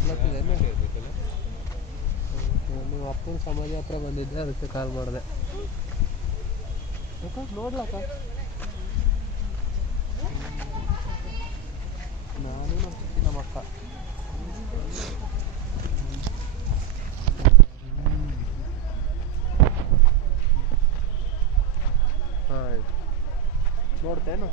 ಹೋಗ್ಲತ್ತಿದ್ದೇನೆ. ನೀವು ಅಪ್ಪನ ಸಮಾಧಿ ಹತ್ರ ಬಂದಿದ್ದೆ, ಅದಕ್ಕೆ ಕಾಲ್ ಮಾಡಿದೆ. ನೋಡ್ಲಕ್ಕ ನಾನು ನಮ್ಮ ಅಕ್ಕ ಆಯ್ತು ನೋಡ್ತೇನು.